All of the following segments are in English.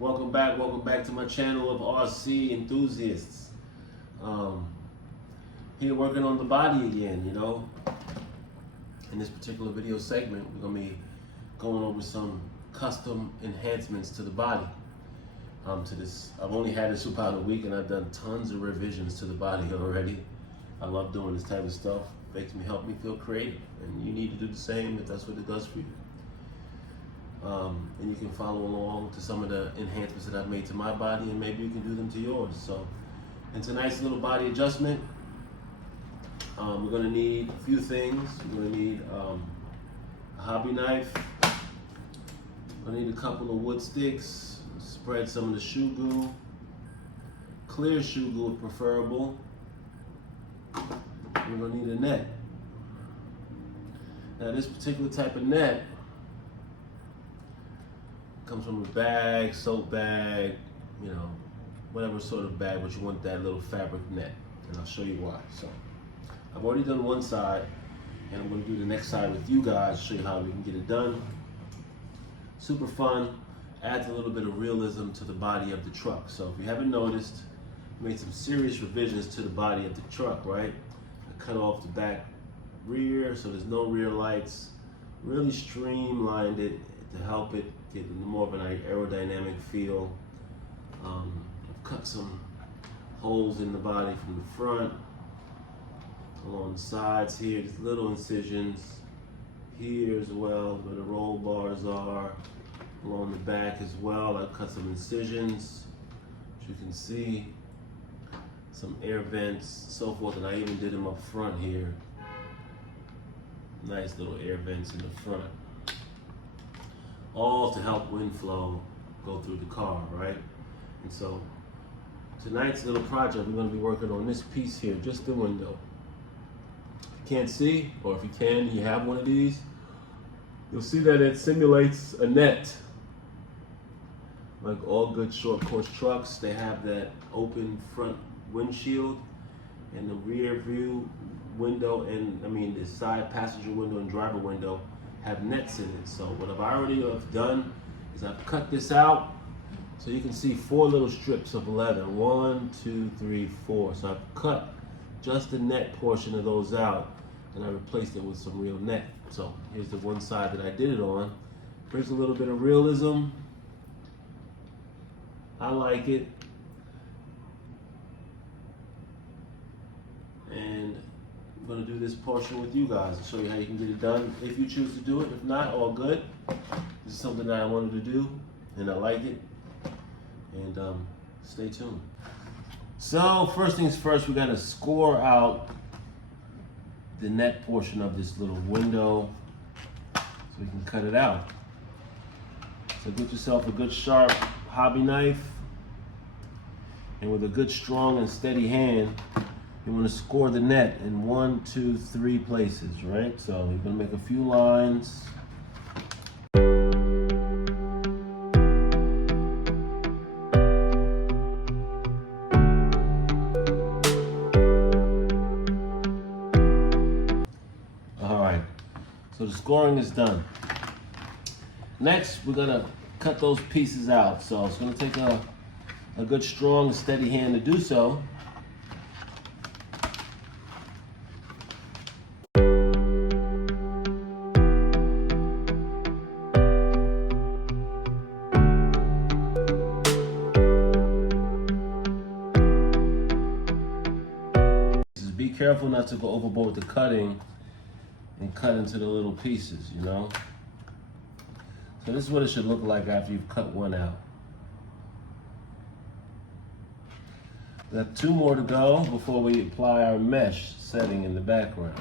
Welcome back to my channel of RC enthusiasts. Here working on the body again, you know. In this particular video segment, we're gonna be going over some custom enhancements to the body. I've only had this for about a week and I've done tons of revisions to the body already. I love doing this type of stuff. Help me feel creative, and you need to do the same if that's what it does for you. And you can follow along to some of the enhancements that I've made to my body, and maybe you can do them to yours. So in tonight's little body adjustment, we're gonna need a few things. We're gonna need a hobby knife. We're gonna need a couple of wood sticks. Spread some of the shoe glue. Clear shoe glue if preferable. We're gonna need a net. Now this particular type of net comes from a bag, soap bag, you know, whatever sort of bag, but you want that little fabric net, and I'll show you why. So I've already done one side, and I'm gonna do the next side with you guys, show you how we can get it done. Super fun, adds a little bit of realism to the body of the truck. So if you haven't noticed, I made some serious revisions to the body of the truck, right? I cut off the back rear, so there's no rear lights. Really streamlined it to help it get more of an aerodynamic feel. I've cut some holes in the body from the front, along the sides here, just little incisions here as well, where the roll bars are, along the back as well. I've cut some incisions, as you can see, some air vents, so forth, and I even did them up front here. Nice little air vents in the front. All to help wind flow go through the car, right? And so tonight's little project, we're gonna be working on this piece here, just the window. If you can't see, or if you can, you have one of these, you'll see that it simulates a net. Like all good short course trucks, they have that open front windshield, and the rear view window, and the side passenger window and driver window have nets in it. So what I've already done is I've cut this out so you can see 4 little strips of leather. 1, 2, 3, 4. So I've cut just the net portion of those out, and I replaced it with some real net. So here's the one side that I did it on. Brings a little bit of realism. I like it. And I'm going to do this portion with you guys and show you how you can get it done if you choose to do it. If not, all good. This is something that I wanted to do, and I like it. And stay tuned. So first things first, we got to score out the net portion of this little window so we can cut it out. So get yourself a good sharp hobby knife, and with a good strong and steady hand, you want to score the net in 1, 2, 3 places, right? So you're going to make a few lines. All right, so the scoring is done. Next, we're going to cut those pieces out. So it's going to take a good strong and steady hand to do so. Be careful not to go overboard with the cutting and cut into the little pieces, you know? So this is what it should look like after you've cut one out. We got 2 more to go before we apply our mesh setting in the background.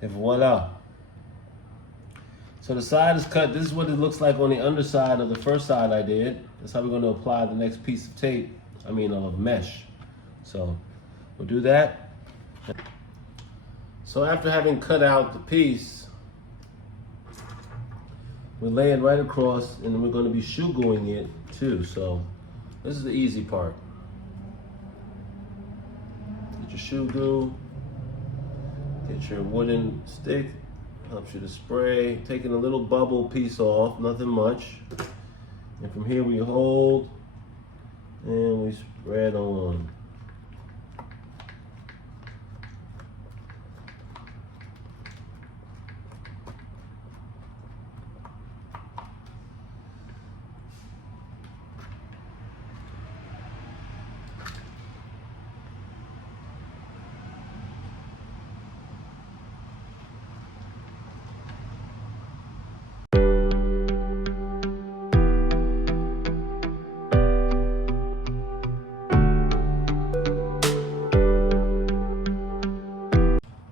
And voila. So the side is cut. This is what it looks like on the underside of the first side I did. That's how we're going to apply the next piece of tape of mesh. So we'll do that. So after having cut out the piece, we lay it right across, and then we're going to be shoe gluing it too. So this is the easy part. Get your shoe glue, get your wooden stick, helps you to spray, taking a little bubble piece off, nothing much. And from here we hold and we spread on.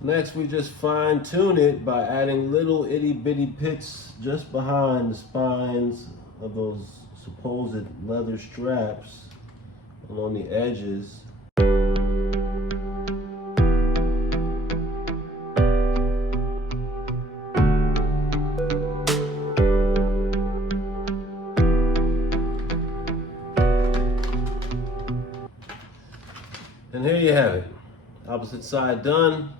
Next, we just fine tune it by adding little itty bitty pits just behind the spines of those supposed leather straps along the edges. And here you have it, opposite side done.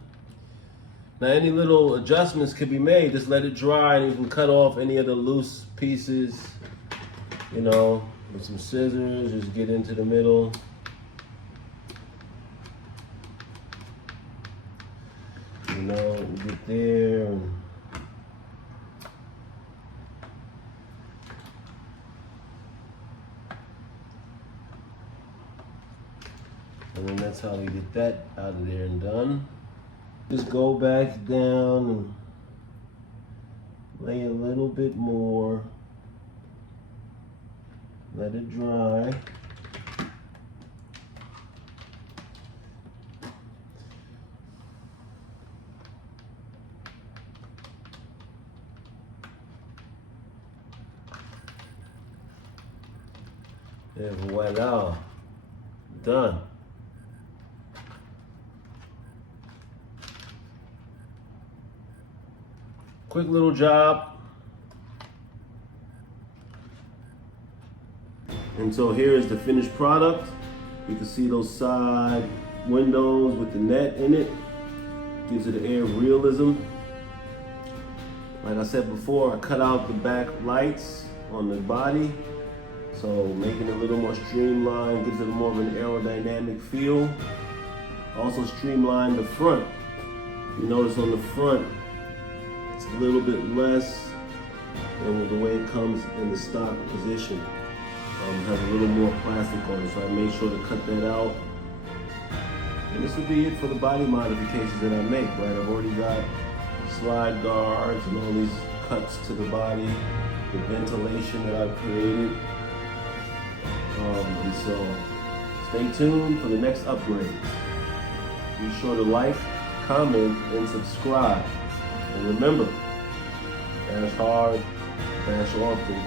Now any little adjustments could be made, just let it dry and you can cut off any of the loose pieces, you know, with some scissors, just get into the middle. You know, get there. And then that's how we get that out of there and done. Just go back down and lay a little bit more. Let it dry. And voila, done. Quick little job. And so here is the finished product. You can see those side windows with the net in it. Gives it an air of realism. Like I said before, I cut out the back lights on the body. So making it a little more streamlined, gives it more of an aerodynamic feel. Also streamlined the front. You notice on the front, it's a little bit less than the way it comes in the stock position. Has a little more plastic on it, so I made sure to cut that out. And this would be it for the body modifications that I make, right? I've already got slide guards and all these cuts to the body, the ventilation that I've created. And so stay tuned for the next upgrade. Be sure to like, comment, and subscribe. And remember, dash hard, dash often,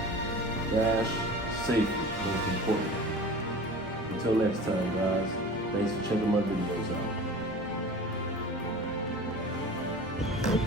dash safely, most important. Until next time, guys, thanks for checking my videos out.